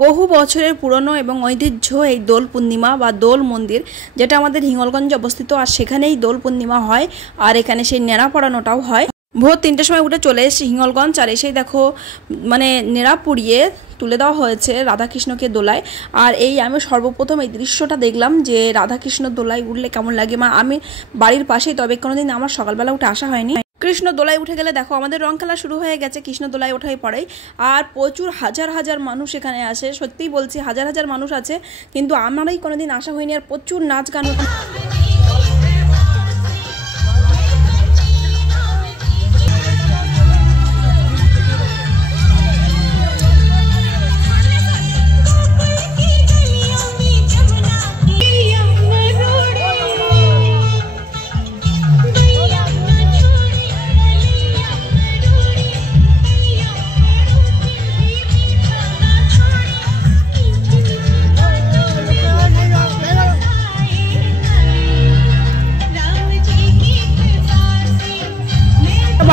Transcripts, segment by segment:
বহু বছরের পুরনো এবং ঐতিহ্য এই দোল পূর্ণিমা বা দোল মন্দির, যেটা আমাদের হিঙ্গলগঞ্জে অবস্থিত। আর সেখানেই দোল পূর্ণিমা হয়, আর এখানে সেই নেড়া পড়ানোটাও হয়। ভোর 3টের সময় উঠে চলে এসেছি হিঙ্গলগঞ্জ, আর এসেই দেখো মানে নেড়া পুড়িয়ে তুলে দেওয়া হয়েছে রাধাকৃষ্ণকে দোলায়। আর আমি সর্বপ্রথম এই দৃশ্যটা দেখলাম যে রাধাকৃষ্ণ দোলায় উঠলে কেমন লাগে। আমি বাড়ির পাশেই, তবে কোনোদিন আমার সকালবেলা উঠে আসা হয়নি। কৃষ্ণ দোলায় উঠে গেলে দেখো আমাদের রং খেলা শুরু হয়ে গেছে কৃষ্ণ দোলায় ওঠাই পড়েই। আর প্রচুর হাজার হাজার মানুষ এখানে আসে, সত্যিই বলছি হাজার হাজার মানুষ আছে, কিন্তু আমারই কোনোদিন আসা হয়নি। আর প্রচুর নাচ গান।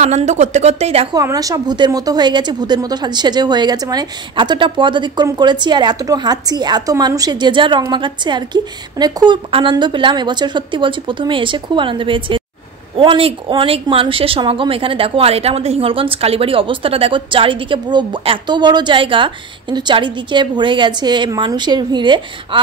আনন্দ করতে করতেই দেখো আমরা সব ভূতের মতো হয়ে গেছি, ভূতের মতো সেজে হয়ে গেছে। মানে এতটা পথ অতিক্রম করেছি আর এতটা হাঁটছি, এত মানুষের যে যার রং মাখাচ্ছে আর কি। মানে খুব আনন্দ পেলাম এবছর, সত্যি বলছি প্রথমে এসে খুব আনন্দ পেয়েছি। অনেক অনেক মানুষের সমাগম এখানে দেখো। আর এটা আমাদের হিঙ্গলগঞ্জ কালীবাড়ি অবস্থাটা দেখো, চারিদিকে পুরো এত বড় জায়গা, কিন্তু চারিদিকে ভরে গেছে মানুষের ভিড়ে।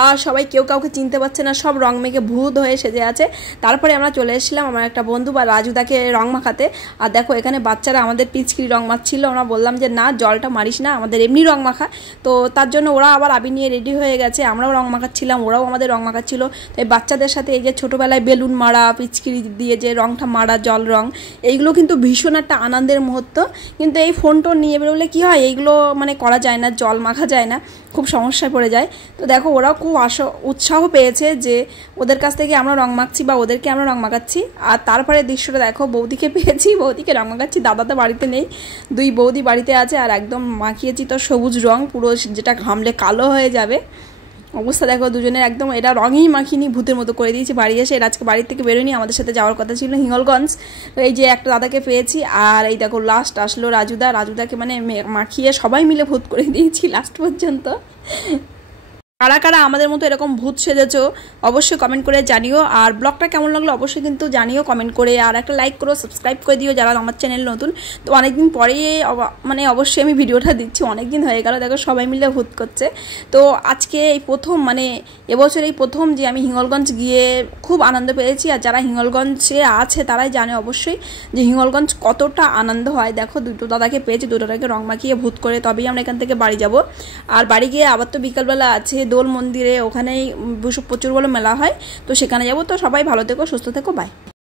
আর সবাই কেউ কাউকে চিনতে পারছে না, সব রং মেখে ভূত হয়ে সেজে আছে। তারপরে আমরা চলে এসেছিলাম আমার একটা বন্ধু বা রাজুদাকে রং মাখাতে। আর দেখো এখানে বাচ্চারা আমাদের পিচকিরি রং মাখছিল। আমরা বললাম যে না, জলটা মারিস না, আমাদের এমনি রং মাখা। তো তার জন্য ওরা আবার আবির নিয়ে রেডি হয়ে গেছে, আমরাও রং মাখাচ্ছিলাম, ওরাও আমাদের রং মাখাচ্ছিল। তো এই বাচ্চাদের সাথে এই যে ছোটোবেলায় বেলুন মারা, পিচকিরি দিয়ে যে রং মারা, জল রং, এইগুলো কিন্তু ভীষণ একটা আনন্দের মুহূর্ত। কিন্তু এই ফোন টোন নিয়ে বেরোলে কি হয়, এইগুলো মানে করা যায় না, জল মাখা যায় না, খুব সমস্যায় পড়ে যায়। তো দেখো ওরাও খুব উৎসাহ পেয়েছে যে ওদের কাছ থেকে আমরা রং মাখছি বা ওদেরকে আমরা রং মাখাচ্ছি। আর তারপরে দৃশ্যটা দেখো, বৌদিকে পেয়েছি, বৌদিকে রং মাখাচ্ছি। দাদা তো বাড়িতে নেই, দুই বৌদি বাড়িতে আছে। আর একদম মাখিয়েছি তো সবুজ রং, পুরো যেটা ঘামলে কালো হয়ে যাবে অবস্থা দেখো দুজনের একদম। এটা রঙই মাখিনি, ভূতের মতো করে দিয়েছি বাড়ি এসে। এর আজকে বাড়ির থেকে বেরোয়নি, আমাদের সাথে যাওয়ার কথা ছিল হিঙ্গলগঞ্জ। তো এই যে একটা দাদাকে পেয়েছি, আর এই দেখো লাস্ট আসলো রাজুদাকে মানে মাখিয়ে সবাই মিলে ভূত করে দিয়েছি লাস্ট পর্যন্ত। কারা কারা আমাদের মতো এরকম ভূত সেজেছো অবশ্যই কমেন্ট করে জানিও। আর ব্লগটা কেমন লাগলো অবশ্যই কিন্তু জানিও কমেন্ট করে। আর একটা লাইক করো, সাবস্ক্রাইব করে দিও যারা আমার চ্যানেল নতুন। তো অনেকদিন পরে মানে অবশ্যই আমি ভিডিওটা দিচ্ছি, অনেকদিন হয়ে গেল। দেখো সবাই মিলে ভূত করছে। তো আজকে এই প্রথম, মানে এবছর এই প্রথম যে আমি হিঙ্গলগঞ্জ গিয়ে খুব আনন্দ পেয়েছি। আর যারা হিঙ্গলগঞ্জে আছে তারাই জানে অবশ্যই যে হিঙ্গলগঞ্জ কতটা আনন্দ হয়। দেখো দুটো দাদাকে পেয়েছি, দুটোটাকে রং মাখিয়ে ভূত করে তবেই আমরা এখান থেকে বাড়ি যাব। আর বাড়ি গিয়ে আবার তো বিকালবেলা আছে দোল মন্দিরে, ওখানেই প্রচুর বড় মেলা হয়, তো সেখানে যাবো। তো সবাই ভালো থেকো, সুস্থ থেকো, বাই।